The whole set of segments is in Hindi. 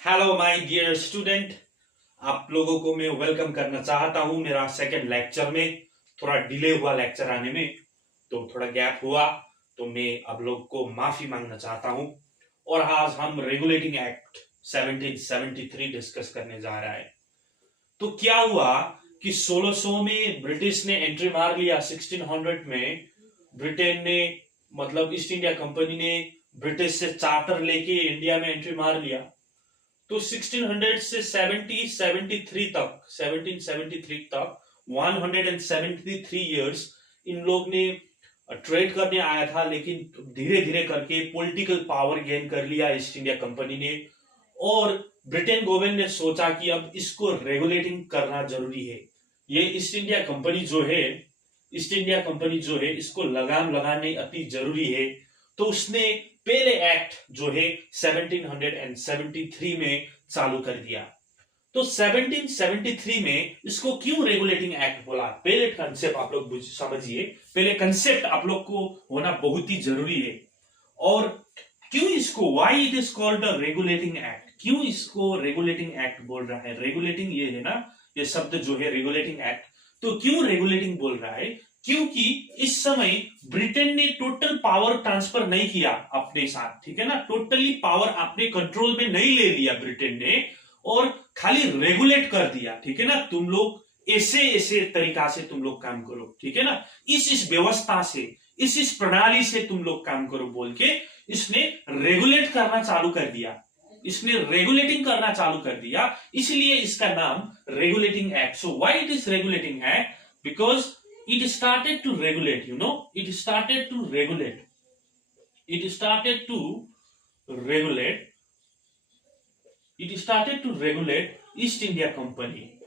Hello my dear student. आप लोगों को मैं वेलकम करना चाहता हूं मेरा सेकंड लेक्चर में। थोड़ा डिले हुआ लेक्चर आने में, तो थोड़ा गैप हुआ, तो मैं आप लोग को माफी मांगना चाहता हूं। और आज हम रेगुलेटिंग एक्ट 1773 डिस्कस करने जा रहा है। तो क्या हुआ कि 1600 में ब्रिटिश ने एंट्री मार लिया। 1600 में ब्रिटेन ने, मतलब ईस्ट इंडिया कंपनी ने ब्रिटिश से चार्टर लेके इंडिया में एंट्री मार लिया। तो 1600 से 1773 तक 173 इयर्स इन लोग ने ट्रेड करने आया था, लेकिन धीरे धीरे करके पॉलिटिकल पावर गेन कर लिया ईस्ट इंडिया कंपनी ने। और ब्रिटेन गवर्नमेंट ने सोचा कि अब इसको रेगुलेटिंग करना जरूरी है। ये ईस्ट इंडिया कंपनी जो है इसको लगाम लगाने अति जरूरी है। तो उसने पहले एक्ट जो है 1773 में चालू कर दिया। तो 1773 में इसको क्यों रेगुलेटिंग एक्ट बोला, पहले कंसेप्ट आप लोग समझिए। पहले कंसेप्ट आप लोग को होना बहुत ही जरूरी है। और क्यों इसको, why it is called a regulating act, क्यों इसको रेगुलेटिंग एक्ट बोल रहा है। रेगुलेटिंग ये है ना, ये शब्द जो है रेगुलेटिंग एक्ट। तो क्यों रेगुलेटिंग बोल रहा है, क्योंकि इस समय ब्रिटेन ने टोटल पावर ट्रांसफर नहीं किया अपने साथ, ठीक है ना। टोटली पावर अपने कंट्रोल में नहीं ले लिया ब्रिटेन ने, और खाली रेगुलेट कर दिया, ठीक है ना। तुम लोग ऐसे ऐसे तरीका से तुम लोग काम करो, ठीक है ना। इस व्यवस्था से, इस प्रणाली से तुम लोग काम करो बोल के इसने रेगुलेट करना चालू कर दिया। इसने रेगुलेटिंग करना चालू कर दिया, इसलिए इसका नाम regulating act. So why it is regulating act, because it started to regulate, it started to regulate East India Company,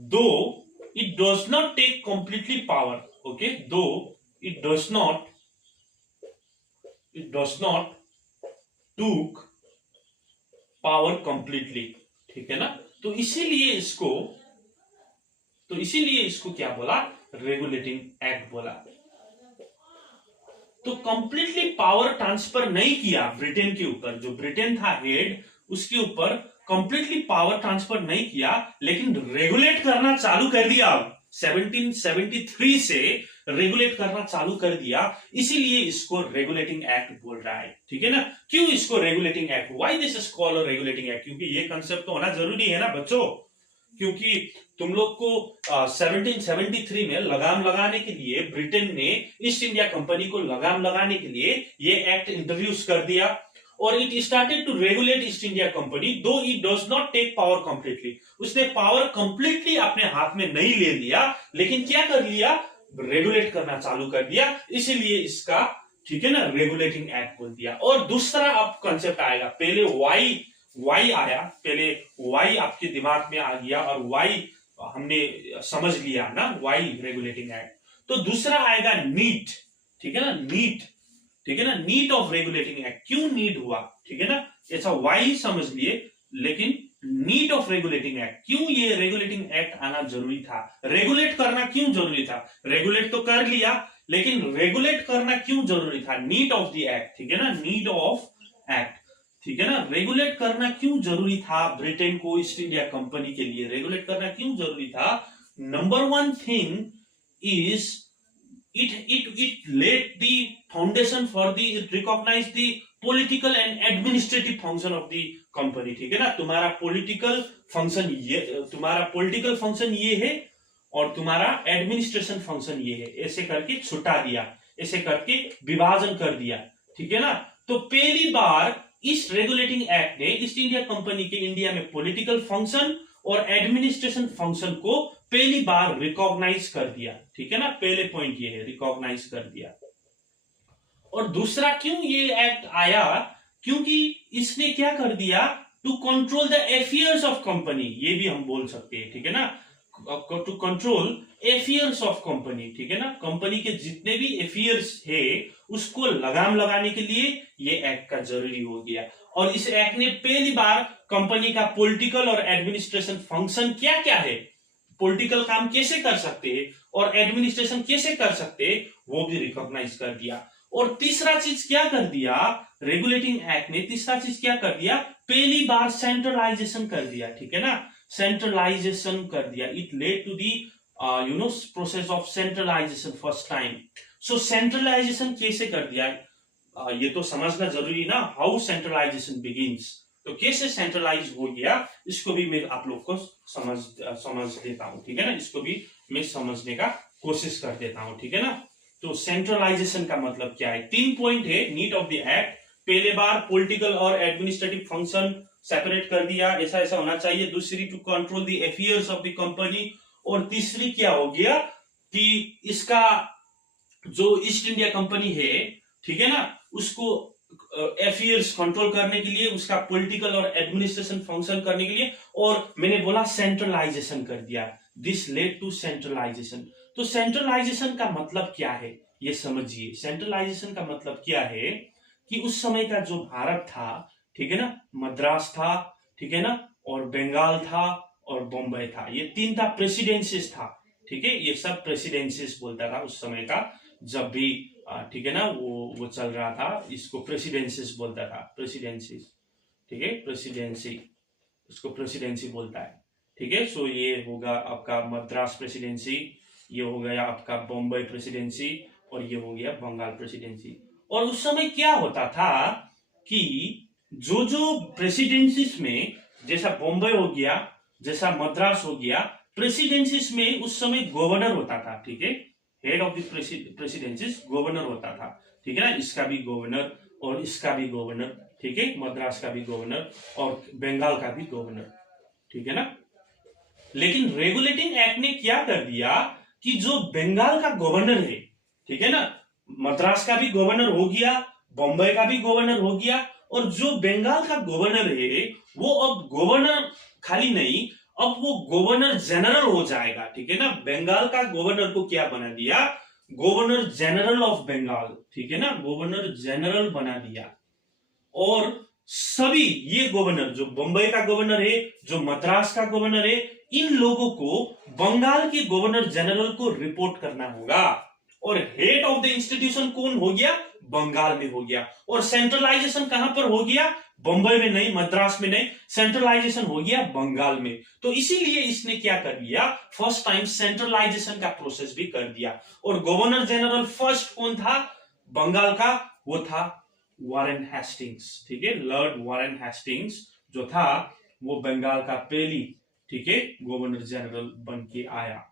though it does not take completely power. Okay, though it does not took power completely, ठीक है ना। तो इसीलिए इसको क्या बोला, रेगुलेटिंग एक्ट बोला। तो कंप्लीटली पावर ट्रांसफर नहीं किया ब्रिटेन के ऊपर, जो ब्रिटेन था हेड, उसके ऊपर कंप्लीटली पावर ट्रांसफर नहीं किया, लेकिन रेगुलेट करना चालू कर दिया। 1773 से रेगुलेट करना चालू कर दिया, इसीलिए इसको रेगुलेटिंग एक्ट बोल रहा है, ठीक है ना। क्यों इसको regulating act, why this is called regulating act, क्योंकि ये कंसेप्ट तो होना जरूरी है ना बच्चों। क्योंकि तुम लोग को 1773 में लगाम लगाने के लिए ब्रिटेन ने ईस्ट इंडिया कंपनी को लगाम लगाने के लिए ये एक्ट इंट्रोड्यूस कर दिया, और it started to regulate East India Company, though it does not take power completely. उसने पावर कंप्लीटली अपने हाथ में नहीं ले लिया, लेकिन क्या कर लिया, रेगुलेट करना चालू कर दिया, इसीलिए इसका, ठीक है ना, रेगुलेटिंग एक्ट बोल दिया। और दूसरा अब कंसेप्ट आएगा, पहले वाई आया, पहले वाई आपके दिमाग में आ गया, और वाई हमने समझ लिया ना, वाई रेगुलेटिंग एक्ट। तो दूसरा आएगा नीट, ठीक है ना, नीट, ठीक है ना, नीट ऑफ रेगुलेटिंग एक्ट। क्यों नीड हुआ, ठीक है ना, ऐसा वाई समझ लिए, लेकिन नीड ऑफ रेगुलेटिंग एक्ट, क्यों ये रेगुलेटिंग एक्ट आना जरूरी था, रेगुलेट करना क्यों जरूरी था। रेगुलेट तो कर लिया, लेकिन रेगुलेट करना क्यों जरूरी था, नीड ऑफ द एक्ट, ठीक है ना, नीड ऑफ एक्ट, ठीक है ना। रेगुलेट करना क्यों जरूरी था ब्रिटेन को, ईस्ट इंडिया कंपनी के लिए रेगुलेट करना क्यों जरूरी था। Number one thing is it laid the foundation for the recognize the political and administrative function of the company, ठीक है ना। तुम्हारा पॉलिटिकल फंक्शन ये है, और तुम्हारा एडमिनिस्ट्रेशन फंक्शन ये है, ऐसे करके छुटा दिया, ऐसे करके विभाजन कर दिया, ठीक है ना। तो पहली बार इस रेगुलेटिंग एक्ट ने ईस्ट इंडिया कंपनी के इंडिया में पॉलिटिकल फंक्शन और एडमिनिस्ट्रेशन फंक्शन को पहली बार रिकॉग्नाइज कर दिया, ठीक है ना। पहले पॉइंट ये है, रिकॉग्नाइज कर दिया। और दूसरा क्यों ये एक्ट आया, क्योंकि इसने क्या कर दिया, to control the affairs of company, ये भी हम बोल सकते हैं, ठीक है ना, to control affairs of company, ठीक है ना। कंपनी के जितने भी अफेयर्स है उसको लगाम लगाने के लिए ये एक्ट का जरूरी हो गया। और इस एक्ट ने पहली बार कंपनी का पॉलिटिकल और एडमिनिस्ट्रेशन फंक्शन क्या क्या है, पॉलिटिकल काम कैसे कर सकते हैं और एडमिनिस्ट्रेशन कैसे कर सकते हैं, वो भी रिकॉग्नाइज कर दिया। और तीसरा चीज क्या कर दिया रेगुलेटिंग एक्ट ने, तीसरा चीज क्या कर दिया, पहली बार सेंट्रलाइजेशन कर दिया, ठीक है ना, सेंट्रलाइजेशन कर दिया। It led to the process of centralisation first time. So centralisation कैसे कर दिया, ये तो समझना जरूरी ना, हाउ सेंट्रलाइजेशन बिगिंस, तो कैसे सेंट्रलाइज हो गया, इसको भी मैं आप लोग को समझ देता हूं, ठीक है ना, इसको भी मैं समझने का कोशिश कर देता हूं, ठीक है ना। तो सेंट्रलाइजेशन का मतलब क्या है, 3 पॉइंट है नीड ऑफ द एक्ट। पहले बार पॉलिटिकल और एडमिनिस्ट्रेटिव फंक्शन सेपरेट कर दिया, ऐसा ऐसा होना चाहिए। दूसरी, to control the affairs of the company. और तीसरी क्या हो गया कि इसका जो ईस्ट इंडिया कंपनी है, ठीक है ना, उसको अफेयर्स कंट्रोल करने के लिए, उसका पॉलिटिकल और एडमिनिस्ट्रेशन फंक्शन करने के लिए, और मैंने बोला सेंट्रलाइजेशन कर दिया। This led to centralisation. तो सेंट्रलाइजेशन का मतलब क्या है ये समझिए। सेंट्रलाइजेशन का मतलब क्या है कि उस समय का जो भारत था, ठीक है ना, मद्रास था, ठीक है ना, और बंगाल था, और बॉम्बे था, ये 3 था, प्रेसिडेंसीज था, ठीक है, ये सब प्रेसिडेंसीज बोलता था उस समय का, जब भी ठीक है ना वो चल रहा था, इसको प्रेसिडेंसीज बोलता था, प्रेसिडेंसीज, ठीक है, प्रेसिडेंसी, उसको प्रेसिडेंसी बोलता है, ठीक है। सो ये होगा आपका मद्रास प्रेसिडेंसी, ये हो गया आपका बॉम्बे प्रेसिडेंसी, और ये हो गया बंगाल प्रेसिडेंसी। और उस समय क्या होता था कि जो जो प्रेसिडेंसीज में, जैसा बॉम्बे हो गया, जैसा मद्रास हो गया, प्रेसिडेंसीज में उस समय गवर्नर होता था, ठीक है, head of the presidencies governor होता था, ठीक है ना, इसका भी गवर्नर और इसका भी गवर्नर, ठीक है, मद्रास का भी गवर्नर और बंगाल का भी गवर्नर, ठीक है ना। लेकिन रेगुलेटिंग एक्ट ने क्या कर दिया कि जो बंगाल का गवर्नर है, ठीक है ना, मद्रास का भी गवर्नर हो गया, बॉम्बे का भी गवर्नर हो गया, और जो बंगाल का गवर्नर है वो अब गवर्नर खाली नहीं, अब वो गवर्नर जनरल हो जाएगा, ठीक है ना। बंगाल का गवर्नर को क्या बना दिया, गवर्नर जनरल ऑफ बंगाल, ठीक है ना, गवर्नर जनरल बना दिया। और सभी ये गवर्नर, जो बॉम्बे का गवर्नर है, जो मद्रास का गवर्नर है, इन लोगों को बंगाल के गवर्नर जनरल को रिपोर्ट करना होगा। और हेड ऑफ द इंस्टीट्यूशन कौन हो गया, बंगाल में हो गया। और सेंट्रलाइजेशन कहां पर हो गया, बॉम्बे में नहीं, मद्रास में नहीं, सेंट्रलाइजेशन हो गया बंगाल में। तो इसीलिए इसने क्या कर दिया, फर्स्ट टाइम सेंट्रलाइजेशन का प्रोसेस भी कर दिया। और गवर्नर जनरल फर्स्ट कौन था बंगाल का, वो था वॉरेन हेस्टिंग्स, ठीक है, लॉर्ड वॉरेन हेस्टिंग्स जो था वो बंगाल का पहली, ठीक है, गवर्नर जनरल बन के आया।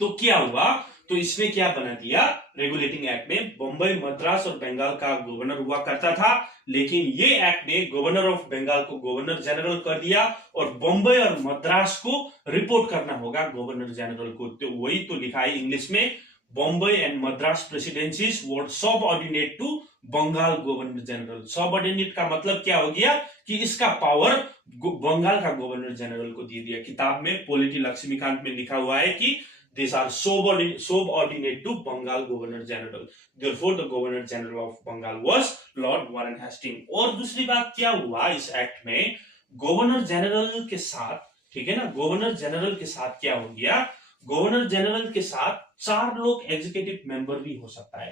तो क्या हुआ, तो इसने क्या बना दिया, रेगुलेटिंग एक्ट में बॉम्बे, मद्रास और बंगाल का गवर्नर हुआ करता था, लेकिन ये एक्ट ने गवर्नर ऑफ बंगाल को गवर्नर जनरल कर दिया, और बॉम्बे और मद्रास को रिपोर्ट करना होगा गवर्नर जनरल को। तो वही तो लिखा है इंग्लिश में, Bombay and Madras presidencies were subordinate to Bengal governor general. Subordinate का मतलब क्या हो गया कि इसका पावर बंगाल का गवर्नर जनरल को दे दिया। किताब में पोलिटी लक्ष्मीकांत में लिखा हुआ है कि these are subordinate to Bengal Governor General. Therefore, the Governor General of Bengal was Lord Warren Hastings. और दूसरी बात क्या हुआ इस एक्ट में, गवर्नर जनरल के साथ, ठीक है ना, गवर्नर जनरल के साथ क्या हो गया, गवर्नर जनरल के साथ 4 लोग एग्जीक्यूटिव मेंबर भी हो सकता है,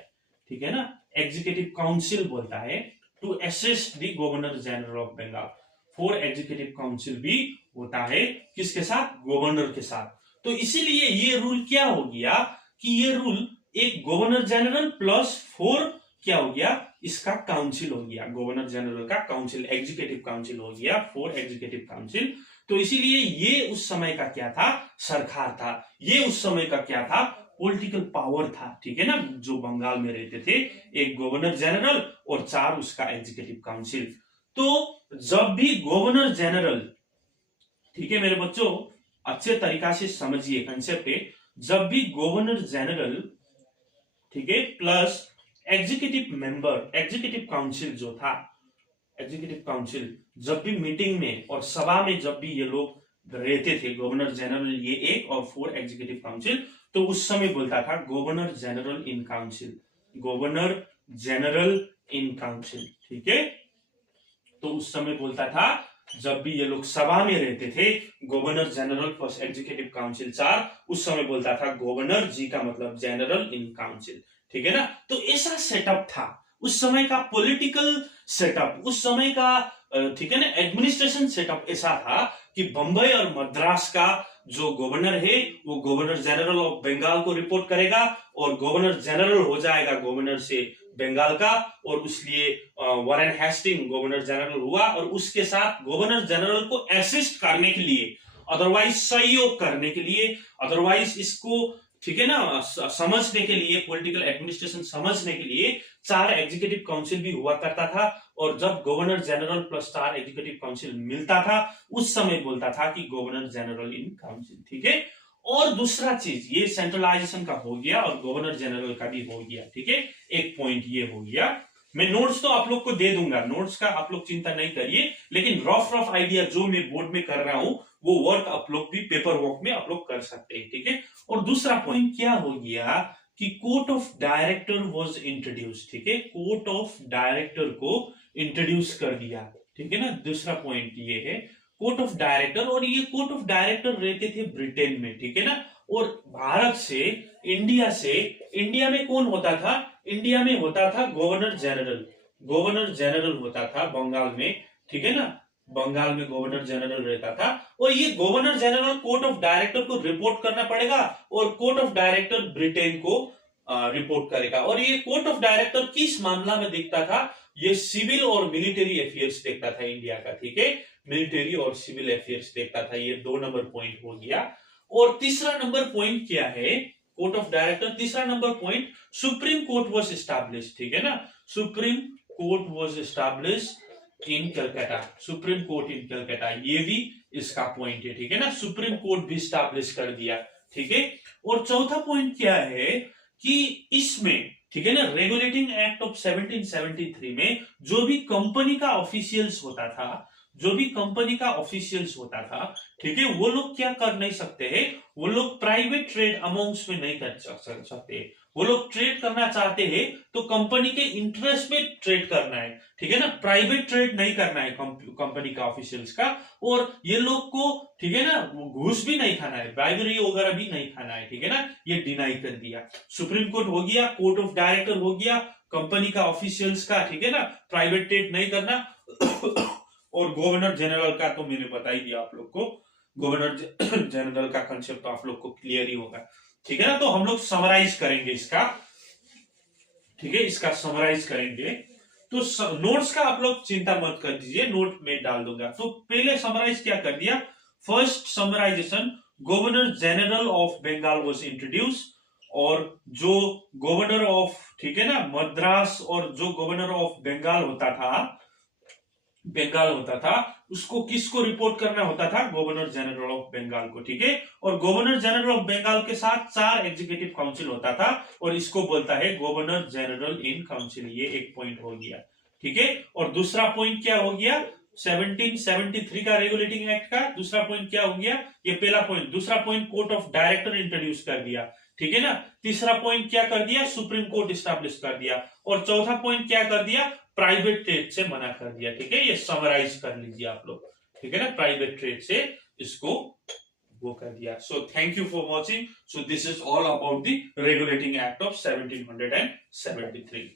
ठीक है ना, एग्जीक्यूटिव काउंसिल बोलता है, to assist the governor general of Bengal. 4 executive council भी होता है, किसके साथ, गवर्नर के साथ। तो इसीलिए ये रूल क्या हो गया कि ये रूल एक गवर्नर जनरल प्लस 4 क्या हो गया, इसका काउंसिल हो गया, गवर्नर जनरल का काउंसिल, एग्जीक्यूटिव काउंसिल हो गया, 4 एग्जीक्यूटिव काउंसिल। तो इसीलिए ये उस समय का क्या था, सरकार था, ये उस समय का क्या था, पॉलिटिकल पावर था, ठीक है ना, जो बंगाल में रहते थे, एक गवर्नर जनरल और 4 उसका एग्जीक्यूटिव काउंसिल। तो जब भी गवर्नर जनरल, ठीक है मेरे बच्चों, अच्छे तरीका से समझिए कंसेप्ट है, जब भी गवर्नर जनरल, ठीक है, plus executive member, executive council जो था, एग्जीक्यूटिव काउंसिल जब भी मीटिंग में और सभा में जब भी ये लोग रहते थे, गवर्नर जनरल ये एक और 4 एग्जीक्यूटिव काउंसिल, तो उस समय बोलता था governor general in council, governor general in council, ठीक है। तो उस समय बोलता था, जब भी ये लोग सभा में रहते थे, governor general plus executive council 4, उस समय बोलता था गवर्नर जी का मतलब जनरल इन काउंसिल, ठीक है ना। तो ऐसा सेटअप था उस समय का, पॉलिटिकल सेटअप, उस समय का ठीक है ना, एडमिनिस्ट्रेशन सेटअप ऐसा था कि बंबई और मद्रास का जो गवर्नर है वो गवर्नर जनरल ऑफ बंगाल को रिपोर्ट करेगा और गवर्नर जनरल हो जाएगा गवर्नर से बंगाल का, और उसलिए वारेन हेस्टिंग गवर्नर जनरल हुआ, और उसके साथ गवर्नर जनरल को असिस्ट करने के लिए, अदरवाइज सहयोग करने के लिए, अदरवाइज इसको ठीक है ना समझने के लिए, पॉलिटिकल एडमिनिस्ट्रेशन समझने के लिए 4 एग्जीक्यूटिव काउंसिल भी हुआ करता था। और जब governor general plus 4 executive council मिलता था उस समय बोलता था कि गवर्नर जनरल इन काउंसिल, ठीक है। और दूसरा चीज, ये सेंट्रलाइजेशन का हो गया और गवर्नर जनरल का भी हो गया, ठीक है। एक पॉइंट ये हो गया। मैं नोट्स तो आप लोग को दे दूंगा, नोट्स का आप लोग चिंता नहीं करिए, लेकिन रफ आइडिया जो मैं बोर्ड में कर रहा हूं वो वर्क आप लोग भी पेपर वर्क में आप लोग कर सकते हैं, ठीक है। और दूसरा पॉइंट क्या हो गया कि court of director was introduce, ठीक है, कोर्ट ऑफ डायरेक्टर को इंट्रोड्यूस कर दिया, ठीक है ना। दूसरा पॉइंट ये है कोर्ट ऑफ डायरेक्टर, और ये कोर्ट ऑफ डायरेक्टर रहते थे ब्रिटेन में, ठीक है ना। और भारत से, इंडिया में कौन होता था, इंडिया में होता था गवर्नर जनरल, गवर्नर जनरल होता था बंगाल में, ठीक है ना, बंगाल में गवर्नर जनरल रहता था। और ये governor general court of director को रिपोर्ट करना पड़ेगा और कोर्ट ऑफ डायरेक्टर ब्रिटेन को रिपोर्ट करेगा। और ये कोर्ट ऑफ डायरेक्टर किस मामला में देखता था, ये सिविल और मिलिट्री अफेयर्स देखता था इंडिया का, ठीक है, मिलिट्री और सिविल अफेयर्स देखता था। ये 2 नंबर पॉइंट हो गया। और तीसरा नंबर पॉइंट क्या है, कोर्ट ऑफ डायरेक्टर, तीसरा number point, supreme court was establish, ठीक है ना, supreme court was establish in Calcutta, supreme court in Calcutta, ये भी इसका पॉइंट है, ठीक है ना, सुप्रीम कोर्ट भी स्टैब्लिश कर दिया, ठीक है। और चौथा पॉइंट क्या है कि इसमें, ठीक है ना, रेगुलेटिंग एक्ट ऑफ 1773 में जो भी कंपनी का ऑफिशियल्स होता था, जो भी कंपनी का ऑफिशियल्स होता था, ठीक है, वो लोग क्या कर नहीं सकते हैं, वो लोग प्राइवेट ट्रेड अमाउंट्स में नहीं कर सकते। वो लोग ट्रेड करना चाहते हैं तो कंपनी के इंटरेस्ट में ट्रेड करना है, ठीक है ना, प्राइवेट ट्रेड नहीं करना है कंपनी का ऑफिशियल्स का। और ये लोग को, ठीक है ना, घूस भी नहीं खाना है, ब्राइबरी वगैरह भी नहीं खाना है, ठीक है ना, ये डिनाई कर दिया। सुप्रीम कोर्ट हो गया, कोर्ट ऑफ डायरेक्टर हो गया, कंपनी का ऑफिशियल्स का, ठीक है ना, प्राइवेट ट्रेड नहीं करना। और गवर्नर जनरल का तो मैंने बता ही दिया आप लोग को, गवर्नर जनरल का कंसेप्ट तो आप लोग को क्लियर ही होगा, ठीक है ना। तो हम लोग समराइज करेंगे इसका, ठीक है, इसका समराइज करेंगे। तो नोट्स का आप लोग चिंता मत कर दीजिए, नोट में डाल दूंगा। तो पहले समराइज क्या कर दिया, first summarisation, governor general of Bengal was introduce, और जो गवर्नर ऑफ, ठीक है ना, मद्रास, और जो गवर्नर ऑफ बंगाल होता था उसको किसको रिपोर्ट करना होता था, गवर्नर जनरल ऑफ बंगाल को, ठीक है। और गवर्नर जनरल ऑफ बंगाल के साथ 4 एग्जीक्यूटिव काउंसिल होता था और इसको बोलता है गवर्नर जनरल इन काउंसिल, ये एक पॉइंट हो गया, ठीक है। और दूसरा पॉइंट क्या हो गया, 1773 का रेगुलेटिंग एक्ट का दूसरा पॉइंट क्या हो गया, ये पहला पॉइंट। दूसरा point, court of director introduce कर दिया, ठीक है ना। तीसरा पॉइंट क्या कर दिया, सुप्रीम कोर्ट स्टैब्लिश कर दिया। और चौथा पॉइंट क्या कर दिया, प्राइवेट ट्रेड से मना कर दिया, ठीक है। ये समराइज कर लीजिए आप लोग, ठीक है ना, प्राइवेट ट्रेड से इसको वो कर दिया। So thank you for watching. So this is all about the regulating act of 1773।